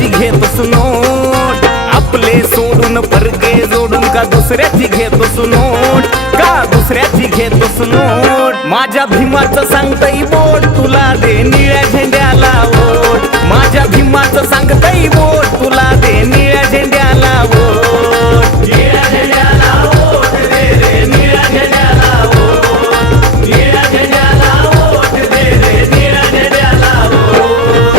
दुसऱ्याची घेतोस नोट आपले सोडून परके जोडून का दुसऱ्याची घेतोस नोट का दुसऱ्याची घेतोस नोट माझ्या भीमाचं सांगतई बोट तुला दे निळ्या झेंड्याला वोट माझ्या भीमाचं सांगतई बोट तुला दे निळ्या झेंड्याला वोट निळ्या झेंड्याला वोट दे रे निळ्या झेंड्याला वोट निळ्या झेंड्याला वोट दे रे निळ्या झेंड्याला वोट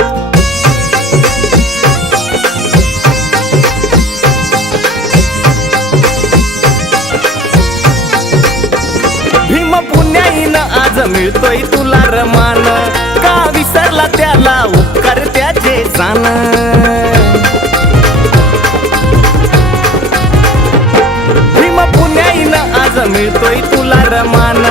भीम पुण्याईन आज मिळतोय तुला रमान का विसरला त्याला उपकार त्याचे जाण भीम पुण्याईन आज मिळतोय तुला रमान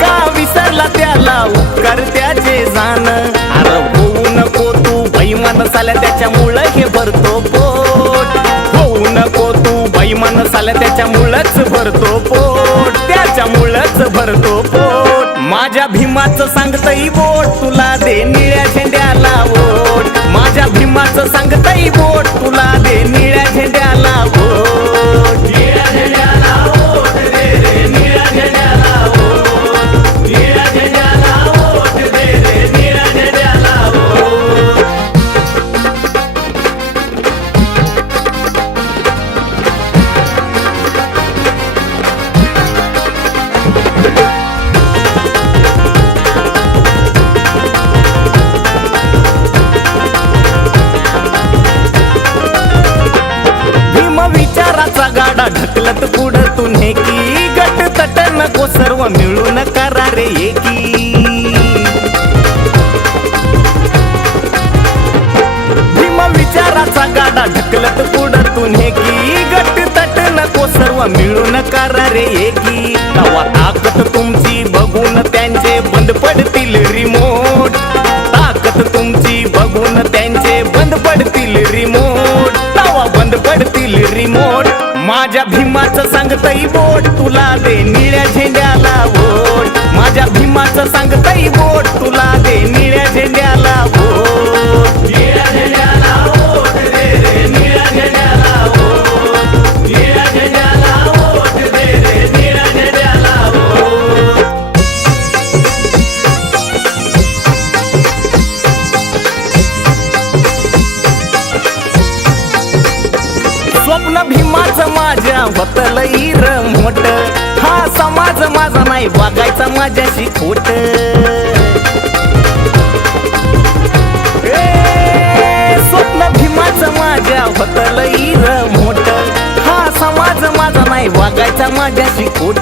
का विसरला त्याला उपकार त्याचे जाण अरे होऊ नको तू बैमान साल्या त्याच्यामुळं हे भरतो पोट होऊ नको तू बैमान साल्या त्याच्यामुळंच भरतो पोट त्याच्यामुळंच भरतो पोट माझ्या भीमाचं सांगतई बोट तुला दे निळ्या झेंड्याला वोट माझ्या भीमाचं सांगतई बोट तुला दे निळ्या झेंड्याला वोट निळ्या झेंड्याला वोट दे रे निळ्या झेंड्याला वोट निळ्या झेंड्याला वोट दे रे निळ्या झेंड्याला वोट विचाराचा गाडा ढकलत पुढं तुन्हे की गट तट नको सर्व मिळून करा रे एकी भीम विचाराचा गाडा ढकलत पुढं तुन्हे की गट तट नको सर्व मिळून करा रे एकी तवा ताकद तुमची बघून त्यांचे बंद पडतील रिमोट ताकद तुमची बघून त्यांचे बंद पडतील रिमोट तवा बंद पडतील रिमोट माझ्या भीमाचं सांगतई बोट तुला दे निळ्या झेंड्याला वोट माझ्या भीमाचं सांगतई बोट तुला दे निळ्या झेंड्याला वोट निळ्या झेंड्याला वोट दे रे निळ्या झेंड्याला वोट निळ्या झेंड्याला वोट दे रे निळ्या झेंड्याला वोट स्वप्न भीमाचं माझ्या होतलंय र मोठ हा समाज माझा नाही वागायचा माझ्याशी खोट स्वप्न भीमाचं माझ्या होतलंय र मोठ हा समाज माझा नाही वागायचा माझ्याशी खोट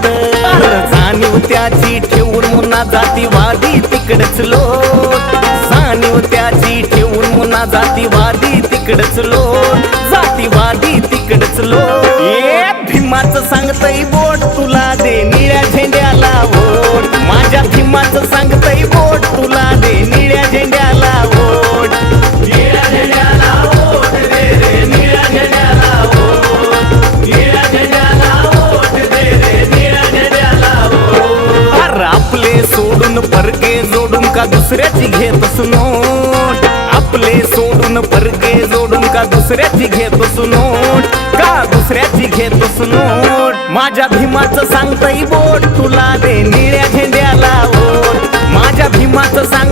जाणीव त्याची ठेवून मुन्हा जातीवादी तिकडच लोट जाणीव त्याची ठेवून मुन्हा जातीवादी तिकडच लोट जातीवादी तिकडच लोट ए भीमाचं सांगतई बोट तुला दे निळ्या झेंड्याला वोट माझ्या भीमाचं सांगतई बोट तुला दे निळ्या झेंड्याला वोट निळ्या झेंड्याला वोट दे रे निळ्या झेंड्याला वोट निळ्या झेंड्याला वोट दे रे निळ्या झेंड्याला वोट अरे आपले सोडून परके जोडून का दुसऱ्याची घेतोस नोट आपले सोडून परके जोडून का दुसऱ्याची घेतोस नोट का दुसऱ्याची घेतोस नोट माझ्या भीमाचं सांगतई बोट तुला दे निळ्या झेंड्याला वोट माझ्या भीमाचं सांग